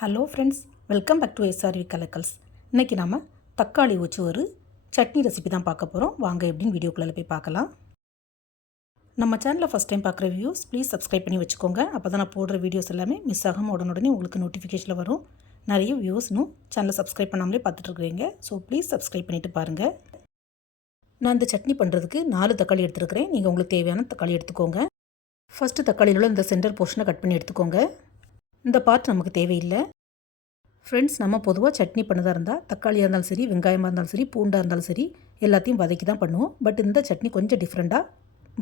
Hello friends, welcome back to SRV Kalakkals. இன்றைக்கி நாம் தக்காளி வச்சு ஒரு சட்னி ரெசிபி தான் பார்க்க போகிறோம். வாங்க எப்படின்னு வீடியோக்குள்ளே போய் பார்க்கலாம். நம்ம சேனலில் ஃபஸ்ட் டைம் பார்க்குற வியூஸ் ப்ளீஸ் சப்ஸ்கிரைப் பண்ணி வச்சுக்கோங்க. அப்போ தான் நான் போடுற வீடியோஸ் எல்லாமே மிஸ் ஆகாமல் உடனே உங்களுக்கு நோட்டிஃபிகேஷனில் வரும். நிறைய வியூஸ்னும் சேனலை சப்ஸ்கிரைப் பண்ணாமலே பார்த்துட்ருக்குறீங்க. ஸோ ப்ளீஸ் சப்ஸ்கிரைப் பண்ணிவிட்டு பாருங்கள். நான் இந்த சட்னி பண்ணுறதுக்கு 4 தக்காளி எடுத்துருக்கிறேன். நீங்கள் உங்களுக்கு தேவையான தக்காளி எடுத்துக்கோங்க. ஃபஸ்ட்டு தக்காளியில் இந்த சென்டர் போர்ஷனை கட் பண்ணி எடுத்துக்கோங்க. இந்த பார்ட் நமக்கு தேவையில்லை. ஃப்ரெண்ட்ஸ், நம்ம பொதுவாக சட்னி பண்ணதாக இருந்தால் தக்காளியாக இருந்தாலும் சரி, வெங்காயமாக இருந்தாலும் சரி, பூண்டாக இருந்தாலும் சரி, எல்லாத்தையும் வதக்கி தான் பண்ணுவோம். பட் இந்த சட்னி கொஞ்சம் டிஃப்ரெண்ட்டாக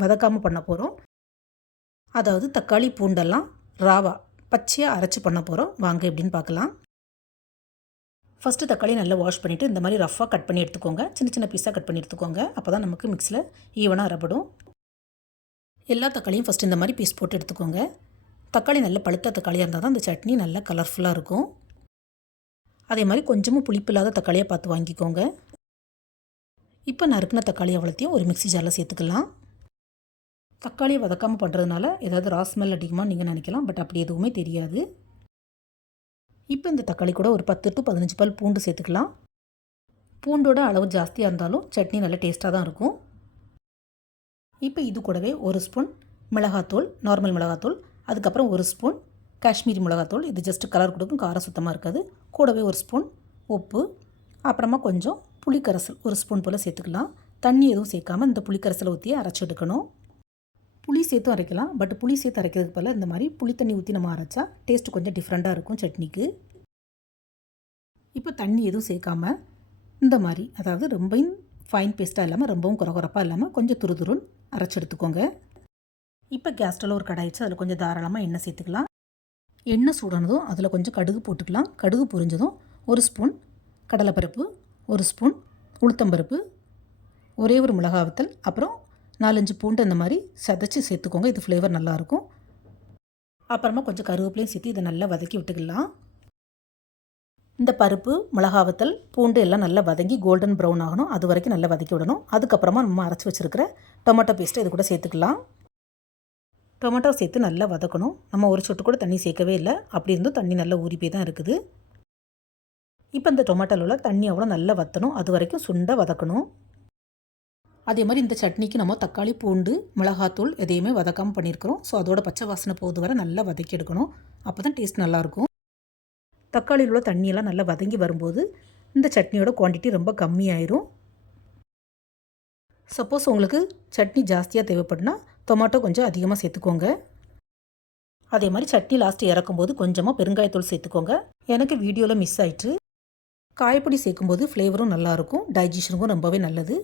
வதக்காமல் பண்ண போகிறோம். அதாவது தக்காளி பூண்டெல்லாம் ராவா பச்சையாக அரைச்சி பண்ண போகிறோம். வாங்க எப்படின்னு பார்க்கலாம். ஃபஸ்ட்டு தக்காளி நல்லா வாஷ் பண்ணிவிட்டு இந்த மாதிரி ரஃப்பாக கட் பண்ணி எடுத்துக்கோங்க. சின்ன சின்ன பீஸாக கட் பண்ணி எடுத்துக்கோங்க. அப்போ தான் நமக்கு மிக்ஸில் ஈவனாக அரைப்படும். எல்லா தக்காளியும் ஃபஸ்ட்டு இந்த மாதிரி பீஸ் போட்டு எடுத்துக்கோங்க. தக்காளி நல்ல பழுத்த தக்காளியாக இருந்தால் தான் அந்த சட்னி நல்லா கலர்ஃபுல்லாக இருக்கும். அதே மாதிரி கொஞ்சமும் புளிப்பு இல்லாத தக்காளியாக பார்த்து வாங்கிக்கோங்க. இப்போ நறுக்கின தக்காளி அவ்வளோத்தையும் ஒரு மிக்ஸி ஜாரில் சேர்த்துக்கலாம். தக்காளியை வதக்காமல் பண்ணுறதுனால ஏதாவது ரா ஸ்மெல் அடிக்குமான்னு நீங்கள் நினைக்கலாம். பட் அப்படி எதுவுமே தெரியாது. இப்போ இந்த தக்காளி கூட ஒரு 10 to 15 பல் பூண்டு சேர்த்துக்கலாம். பூண்டோட அளவு ஜாஸ்தியாக இருந்தாலும் சட்னி நல்ல டேஸ்ட்டாக தான் இருக்கும். இப்போ இது கூடவே 1 ஸ்பூன் மிளகாத்தூள், நார்மல் மிளகாத்தூள், அதுக்கப்புறம் 1 ஸ்பூன் காஷ்மீரி மிளகாத்தூள். இது ஜஸ்ட்டு கலர் கொடுக்கும், காரம் சுத்தமாக இருக்காது. கூடவே 1 ஸ்பூன் உப்பு, அப்புறமா கொஞ்சம் புளிக்கரைசல் 1 ஸ்பூன் போல் சேர்த்துக்கலாம். தண்ணி எதுவும் சேர்க்காமல் இந்த புளிக்கரைசலை ஊற்றி அரைச்சி எடுக்கணும். புளி சேர்த்தும் அரைக்கலாம். பட் புளி சேர்த்து அரைக்கிறதுக்கு பதிலாக இந்த மாதிரி புளி தண்ணி ஊற்றி நம்ம அரைச்சா டேஸ்ட்டு கொஞ்சம் டிஃப்ரெண்ட்டாக இருக்கும் சட்னிக்கு. இப்போ தண்ணி எதுவும் சேர்க்காமல் இந்த மாதிரி, அதாவது ரொம்பவும் ஃபைன் பேஸ்ட்டாக இல்லாமல் ரொம்பவும் குறகுறப்பாக இல்லாமல் கொஞ்சம் துருதுருன்னு அரைச்சி எடுத்துக்கோங்க. இப்போ கேஸ் ஸ்டவ்வில் ஒரு கடாய் வச்சு அதில் கொஞ்சம் தாராளமாக எண்ணெய் சேர்த்துக்கலாம். எண்ணெய் சூடானதும் அதில் கொஞ்சம் கடுகு போட்டுக்கலாம். கடுகு பொரிஞ்சதும் 1 ஸ்பூன் கடலைப்பருப்பு, 1 ஸ்பூன் உளுத்தம்பருப்பு, ஒரே ஒரு மிளகாய் வத்தல், அப்புறம் 4-5 பூண்டு இந்த மாதிரி சதைச்சி சேர்த்துக்கோங்க. இது ஃப்ளேவர் நல்லாயிருக்கும். அப்புறமா கொஞ்சம் கருவேப்பிலையும் சேர்த்து இதை நல்லா வதக்கி விட்டுக்கலாம். இந்த பருப்பு, மிளகாய் வத்தல், பூண்டு எல்லாம் நல்லா வதங்கி கோல்டன் ப்ரௌன் ஆகணும். அது வரைக்கும் நல்லா வதக்கி விடணும். அதுக்கப்புறமா நம்ம அரைச்சி வச்சுருக்கிற டொமேட்டோ பேஸ்ட்டை இது கூட சேர்த்துக்கலாம். டொமேட்டோ சேர்த்து நல்லா வதக்கணும். நம்ம ஒரு சொட்டு கூட தண்ணி சேர்க்கவே இல்லை. அப்படி இருந்தும் தண்ணி நல்லா ஊறி போய் தான் இருக்குது. இப்போ இந்த டொமேட்டோவில் தண்ணி அவ்வளோ நல்லா வற்றணும். அது வரைக்கும் சுண்ட வதக்கணும். அதே மாதிரி இந்த சட்னிக்கு நம்ம தக்காளி, பூண்டு, மிளகாத்தூள் எதையுமே வதக்காமல் பண்ணியிருக்கிறோம். ஸோ அதோட பச்சை வாசனை போது வரை நல்லா வதக்கி எடுக்கணும். அப்போ தான் டேஸ்ட் நல்லாயிருக்கும். தக்காளியில் உள்ள தண்ணியெல்லாம் நல்லா வதங்கி வரும்போது இந்த சட்னியோட குவான்டிட்டி ரொம்ப கம்மியாயிரும். சப்போஸ் உங்களுக்கு சட்னி ஜாஸ்தியாக தேவைப்படுனா டொமேட்டோ கொஞ்சம் அதிகமாக சேர்த்துக்கோங்க. அதே மாதிரி சட்னி லாஸ்ட்டு இறக்கும்போது கொஞ்சமாக பெருங்காயத்தூள் சேர்த்துக்கோங்க. எனக்கு வீடியோவில் மிஸ் ஆயிட்டு. காயப்பொடி சேர்க்கும்போது ஃப்ளேவரும் நல்லாயிருக்கும், டைஜஷனுக்கும் ரொம்பவே நல்லது.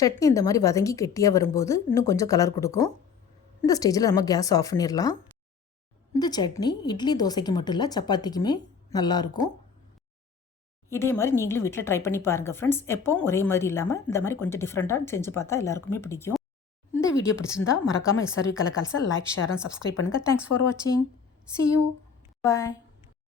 சட்னி இந்த மாதிரி வதங்கி கெட்டியாக வரும்போது இன்னும் கொஞ்சம் கலர் கொடுக்கும். இந்த ஸ்டேஜில் நம்ம கேஸ் ஆஃப் பண்ணிடலாம். இந்த சட்னி இட்லி, தோசைக்கு மட்டும் இல்லை, சப்பாத்திக்குமே நல்லாயிருக்கும். இதே மாதிரி நீங்களும் வீட்டில் ட்ரை பண்ணி பாருங்கள் ஃப்ரெண்ட்ஸ். எப்போவும் ஒரே மாதிரி இல்லாமல் இந்த மாதிரி கொஞ்சம் டிஃப்ரெண்ட்டாக செஞ்சு பார்த்தா எல்லாருக்குமே பிடிக்கும். இந்த வீடியோ பிடிச்சிருந்தா மறக்காமல் எஸ்ஆர்வி கலக்கல்ஸை லைக், ஷேர் அண்ட் சப்ஸ்கிரைப் பண்ணுங்கள். தேங்க்ஸ் ஃபார் வாட்சிங். See you. Bye.